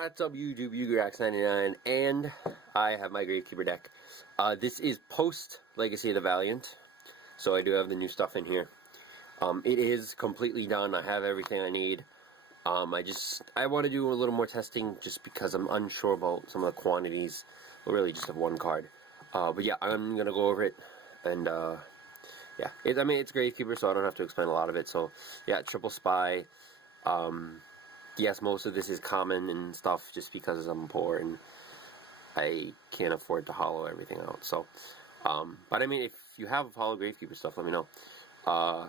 What's up, YouTube? Ugrax99, and I have my Gravekeeper deck. This is post Legacy of the Valiant, so I do have the new stuff in here. It is completely done. I have everything I need. I want to do a little more testing just because I'm unsure about some of the quantities. I really just have one card. But yeah, I'm gonna go over it, and yeah, it's Gravekeeper, so I don't have to explain a lot of it. So yeah, triple spy. Yes, most of this is common and stuff just because I'm poor and I can't afford to hollow everything out. So, but I mean, if you have hollow Gravekeeper stuff, let me know. I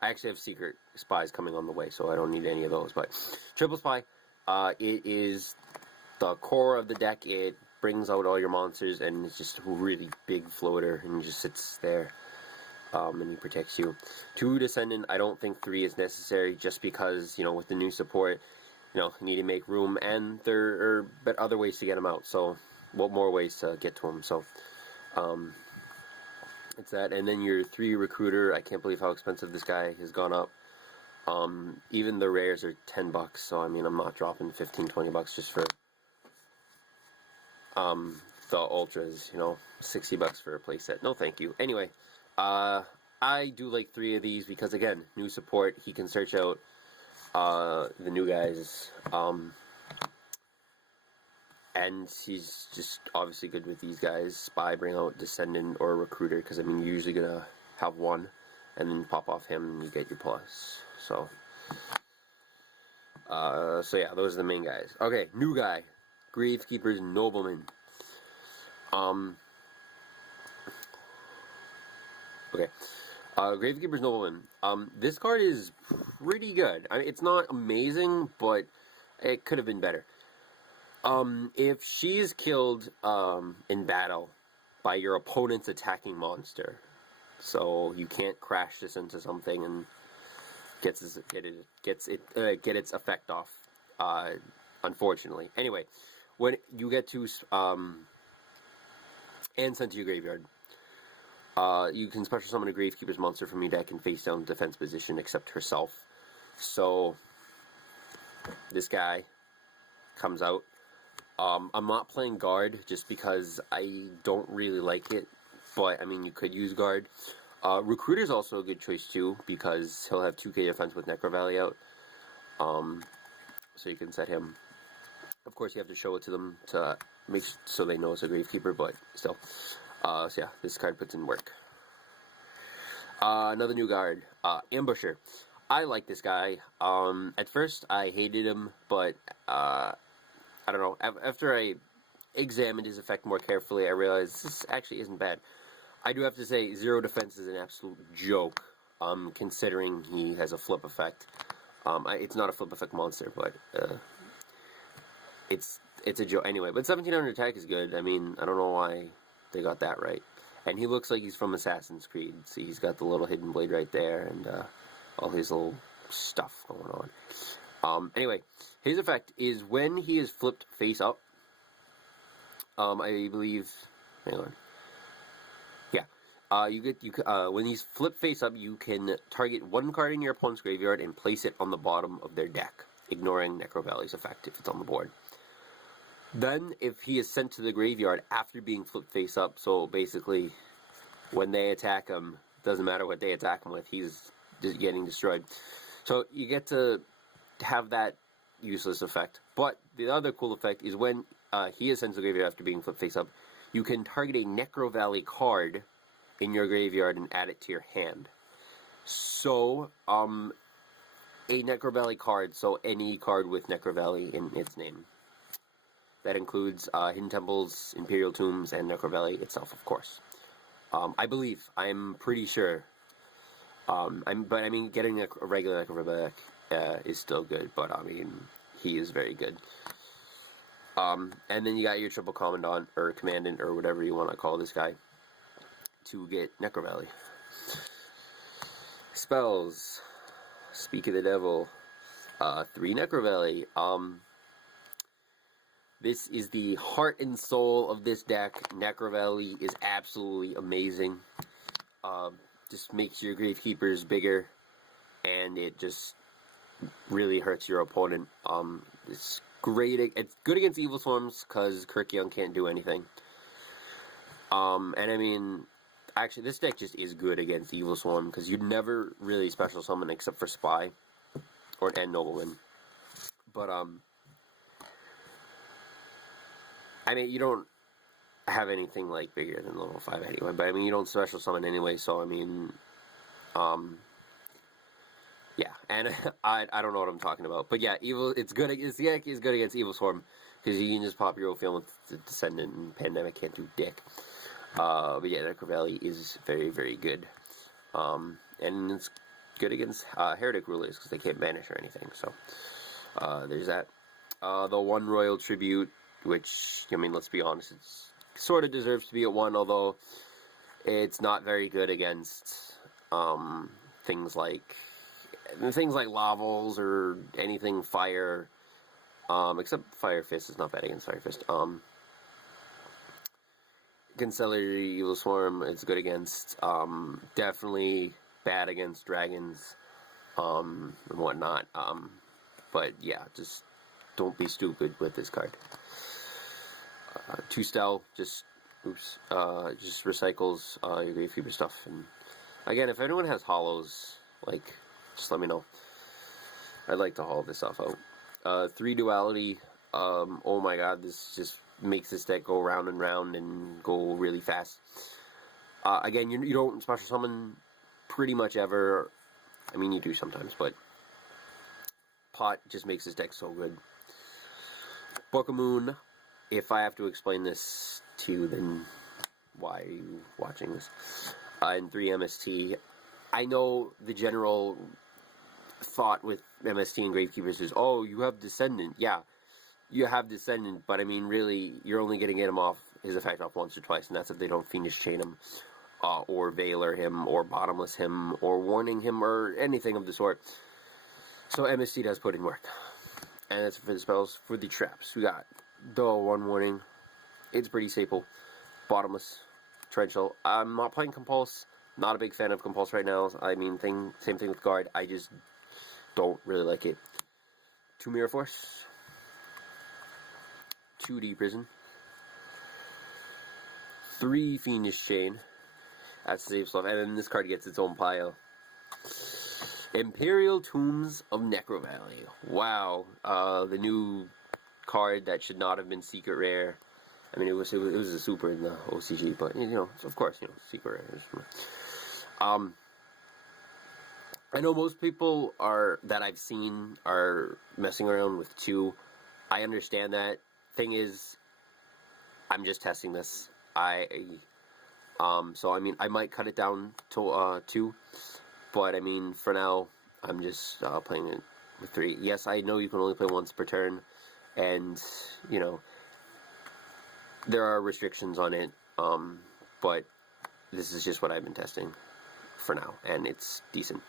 actually have secret spies coming on the way, so I don't need any of those. But triple spy, it is the core of the deck. It brings out all your monsters, and it's just a really big floater, and it just sits there. And he protects you. 2 Descendant, I don't think 3 is necessary just because, you know, with the new support, you need to make room, and there are other ways to get him out, so, well, more ways to get to him, so, it's that. And then your 3 Recruiter, I can't believe how expensive this guy has gone up. Even the rares are $10, so, I mean, I'm not dropping $15-20 just for, the Ultras, $60 for a playset. No thank you. Anyway, I do like 3 of these because, again, new support. He can search out the new guys, and he's just obviously good with these guys. Spy, bring out Descendant or Recruiter, because I mean you're usually gonna have one, and then pop off him and you get your plus. So yeah, those are the main guys. Okay, new guy, Gravekeeper's Nobleman. Okay. Gravekeeper's Nobleman. This card is pretty good. I mean, it's not amazing, but it could have been better. If she's killed in battle by your opponent's attacking monster, so you can't crash this into something and get its effect off. Unfortunately. Anyway, when you get to and sent to your graveyard. You can special summon a Gravekeeper's monster from your deck in face down defense position except herself. So, this guy comes out. I'm not playing guard just because I don't really like it, but I mean, you could use guard. Recruiter's also a good choice too because he'll have 2k defense with Necro Valley out. So you can set him. Of course, you have to show it to them to make so they know it's a Gravekeeper, but still. So yeah, this card puts in work. Another new guard, Ambusher. I like this guy. At first, I hated him, but, I don't know. After I examined his effect more carefully, I realized this actually isn't bad. I do have to say, 0 defense is an absolute joke, considering he has a flip effect. It's not a flip effect monster, but, it's a joke. Anyway, but 1700 attack is good. I mean, I don't know why they got that right. And he looks like he's from Assassin's Creed. See, he's got the little hidden blade right there, and all his little stuff going on. Anyway, his effect is when he is flipped face up. I believe. Hang on. Yeah. When he's flipped face up, you can target 1 card in your opponent's graveyard and place it on the bottom of their deck, ignoring Necro Valley's effect if it's on the board. Then, if he is sent to the graveyard after being flipped face up, so basically, when they attack him, doesn't matter what they attack him with, he's just getting destroyed. So, you get to have that useless effect. But, the other cool effect is when he is sent to the graveyard after being flipped face up, you can target a Necro Valley card in your graveyard and add it to your hand. So, a Necro Valley card, so any card with Necro Valley in its name. That includes Hidden Temples, Imperial Tombs, and Necro Valley itself, of course. I believe. I'm pretty sure. But I mean, getting a regular Necro Valley is still good, but I mean, he is very good. And then you got your Triple Commandant, or Commandant, or whatever you want to call this guy, to get Necro Valley. Spells. Speak of the Devil. 3 Necro Valley. This is the heart and soul of this deck. Necro Valley is absolutely amazing. Just makes your Gravekeepers bigger, and it just really hurts your opponent. It's great. It's good against Evil Swarms because Kirk Young can't do anything. And I mean, actually, this deck just is good against Evil Swarm because you'd never really special summon except for Spy and Nobleman. But I mean, you don't have anything like bigger than level 5 anyway. But I mean, you don't special summon anyway, so I mean, yeah. And I don't know what I'm talking about, but yeah, it's good. This deck is good against Evil Swarm because you can just pop your Ophion with the Descendant, and Pandemic can't do dick. But yeah, Necro Valley is very, very good. And it's good against Heretic Rulers because they can't banish or anything. So there's that. The 1 Royal Tribute, which, I mean, let's be honest, it sort of deserves to be at 1, although it's not very good against things like Lavals or anything fire. Except Fire Fist is not bad against Fire Fist. Conciliary Evil Swarm, it's good against. Definitely bad against dragons and whatnot. But yeah, just don't be stupid with this card. 2 Stel, just recycles your Gravekeeper stuff. And again, if anyone has hollows, like, just let me know. I'd like to haul this stuff out. 3 Duality. Oh my god, this just makes this deck go round and round and go really fast. Again, you don't special summon pretty much ever. I mean, you do sometimes, but Pot just makes this deck so good. Book of Moon. If I have to explain this to you, then why are you watching this? And 3 MST. I know the general thought with MST and Gravekeepers is, oh, you have Descendant. Yeah, you have Descendant, but I mean, really, you're only going to get him off his effect off once or twice, and that's if they don't Fiendish Chain him, or Veiler him, or Bottomless him, or Warning him, or anything of the sort. So MST does put in work. And that's for the spells. For the traps, we got the 1 Warning. It's pretty staple. Bottomless. Torrential. I'm not playing Compulse. Not a big fan of Compulse right now. I mean, same thing with Guard. I just don't really like it. 2 Mirror Force. 2 Deep Prison. 3 Fiendish Chain. That's the safe stuff. And then this card gets its own pile. Imperial Tombs of Necro Valley. Wow. The new card that should not have been secret rare. I mean, it was a super in the OCG, but, you know, of course, you know, secret rare. I know most people that I've seen are messing around with 2. I understand that. Thing is, I'm just testing this. So I mean, I might cut it down to 2, but I mean, for now, I'm just playing it with 3. Yes, I know you can only play once per turn, and you know, there are restrictions on it. But this is just what I've been testing for now, and it's decent.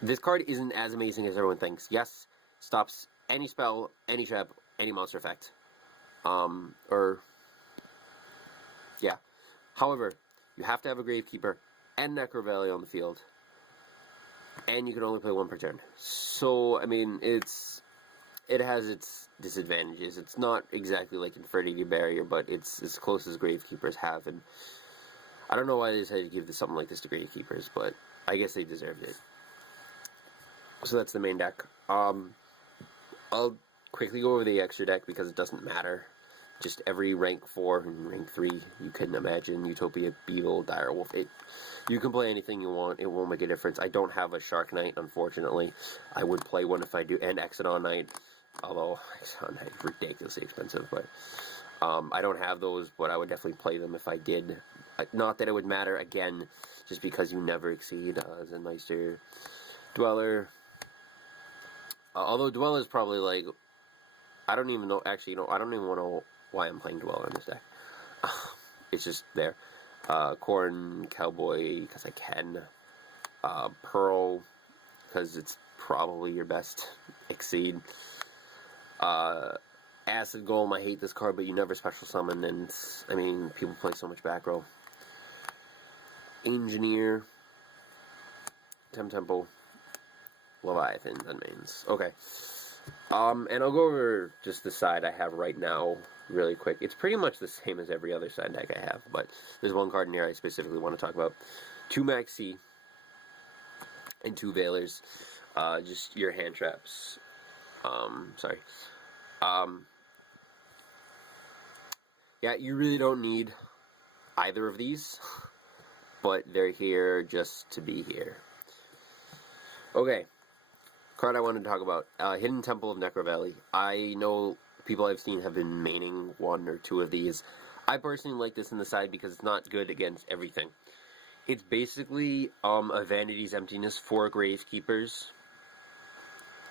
This card isn't as amazing as everyone thinks. Yes, stops any spell, any trap, any monster effect. Yeah. However, you have to have a Gravekeeper and Necro Valley on the field, and you can only play 1 per turn. So, I mean, it has its disadvantages. It's not exactly like Infertility Barrier, but it's as close as Gravekeepers have, and I don't know why they decided to give something like this to Gravekeepers, but I guess they deserved it. So that's the main deck. I'll quickly go over the extra deck because it doesn't matter. Just every rank 4 and rank 3 you can imagine. Utopia, Beetle, Direwolf. You can play anything you want. It won't make a difference. I don't have a Shark Knight, unfortunately. I would play one if I do. And Exodon Knight. Although, Exodon Knight is ridiculously expensive. But I don't have those, but I would definitely play them if I did. Not that it would matter, again, just because you never exceed Zenmeister. Dweller. Although Dweller is probably like... I don't even know... Actually, I don't even know why I'm playing Dweller in this deck. It's just there. Corn, Cowboy, because I can. Pearl, because it's probably your best Exceed. Acid Golem, I hate this card, but you never special summon, and, I mean, people play so much back row. Engineer. Tempo. Leviathan, Unmains. Okay. And I'll go over just the side I have right now really quick. It's pretty much the same as every other side deck I have, but there's one card in here I specifically want to talk about. 2 Max C and 2 Veilers. Just your hand traps. Sorry. Yeah, you really don't need either of these, but they're here just to be here. Okay. Card I wanted to talk about, Hidden Temple of Necrovalley. I know people I've seen have been maining 1 or 2 of these. I personally like this in the side because it's not good against everything. It's basically a Vanity's Emptiness for Gravekeepers.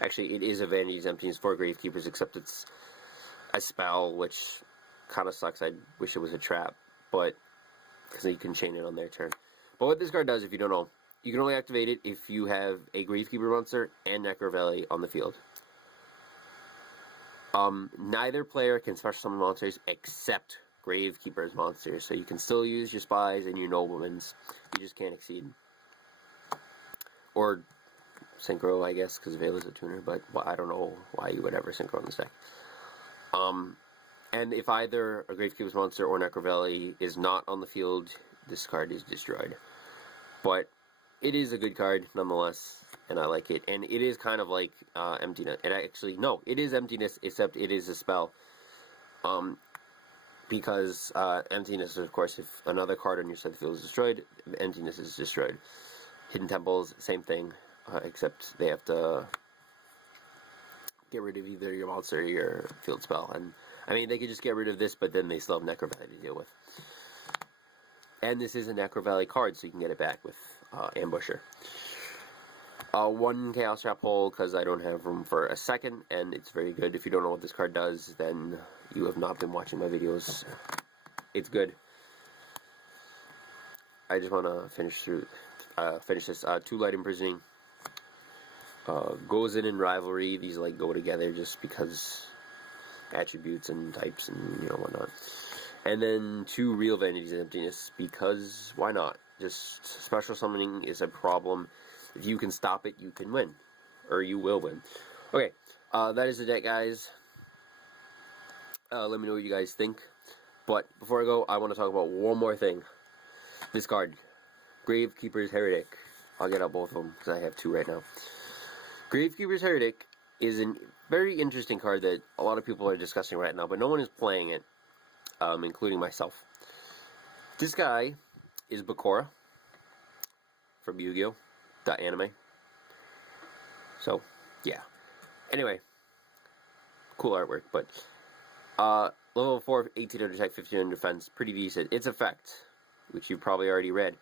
Actually, it is a Vanity's Emptiness for Gravekeepers, except it's a spell, which kind of sucks. I wish it was a trap, but because you can chain it on their turn. But what this card does, if you don't know, you can only activate it if you have a Gravekeeper monster and Necrovalley on the field. Neither player can special summon monsters except Gravekeeper's monsters, so you can still use your Spies and your Noblemans. You just can't exceed. Or Synchro, I guess, because Veil is a tuner, but I don't know why you would ever Synchro on this deck. And if either a Gravekeeper's monster or Necrovalley is not on the field, this card is destroyed. But it is a good card, nonetheless, and I like it. And it is kind of like Emptiness. It is Emptiness, except it is a spell. Because Emptiness, of course, if another card on your side of the field is destroyed, Emptiness is destroyed. Hidden Temples, same thing, except they have to get rid of either your monster or your field spell. And I mean, they could just get rid of this, but then they still have Necrovalley to deal with. And this is a Necrovalley card, so you can get it back with Ambusher. 1 Chaos Trap Hole, because I don't have room for a second, and it's very good. If you don't know what this card does, then you have not been watching my videos. It's good. I just want to finish this. 2 Light Imprisoning. Goes in Rivalry. These like go together just because attributes and types and whatnot. And then 2 Real Vanity's Emptiness, because why not? Just special summoning is a problem. If you can stop it, you can win. Or you will win. Okay, that is the deck, guys. Let me know what you guys think. But before I go, I want to talk about one more thing. This card, Gravekeeper's Heretic. I'll get out both of them, because I have 2 right now. Gravekeeper's Heretic is a very interesting card that a lot of people are discussing right now, but no one is playing it, including myself. This guy is Bakura from Yu-Gi-Oh! The anime. So, yeah. Anyway, cool artwork, but level 4, 1800 attack, 1500 defense, pretty decent. Its effect, which you've probably already read.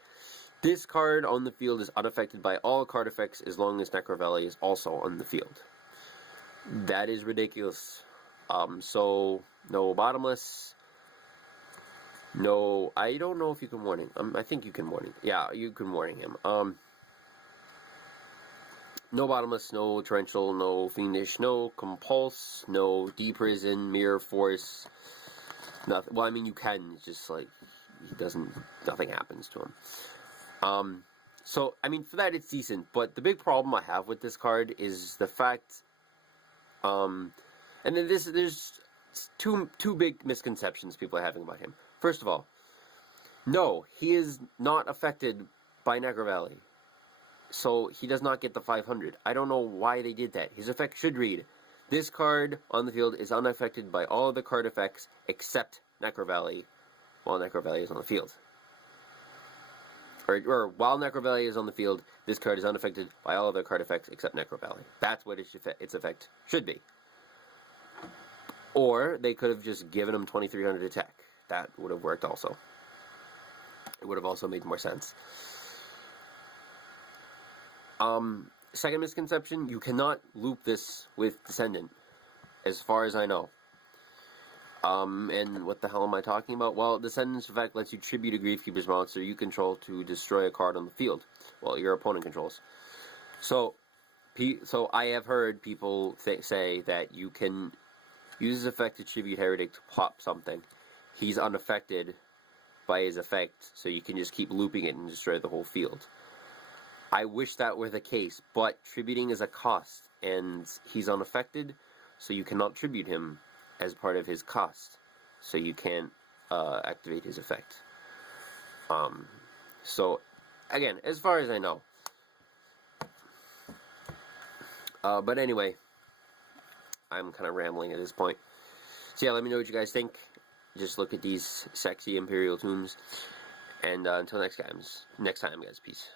This card on the field is unaffected by all card effects as long as Necrovalley is also on the field. That is ridiculous. So, no Bottomless. No, I don't know if you can warning. I think you can warning. Yeah, you can warning him. No Bottomless, no Torrential, no Fiendish, no Compulse, no Deprison, Mirror Force. Nothing. Well, I mean, you can. It's just like nothing happens to him. So I mean, for that it's decent. But the big problem I have with this card is the fact. And then there's two big misconceptions people are having about him. First of all, no, he is not affected by Necrovalley. So he does not get the 500. I don't know why they did that. His effect should read, this card on the field is unaffected by all other card effects except Necrovalley while Necrovalley is on the field. Or while Necrovalley is on the field, this card is unaffected by all other card effects except Necrovalley. That's what its effect should be. Or they could have just given him 2300 attack. That would have worked also. It would have also made more sense. Second misconception, you cannot loop this with Descendant, as far as I know. And what the hell am I talking about? Well, Descendant's effect lets you tribute a Gravekeeper's monster you control to destroy a card on the field, well, your opponent controls. So I have heard people say that you can use his effect to tribute Heretic to pop something. He's unaffected by his effect, so you can just keep looping it and destroy the whole field. I wish that were the case, but tributing is a cost, and he's unaffected, so you cannot tribute him as part of his cost, so you can't activate his effect. So, again, as far as I know. But anyway, I'm kind of rambling at this point. So yeah, let me know what you guys think. Just look at these sexy Imperial tombs. And until next time, guys, peace.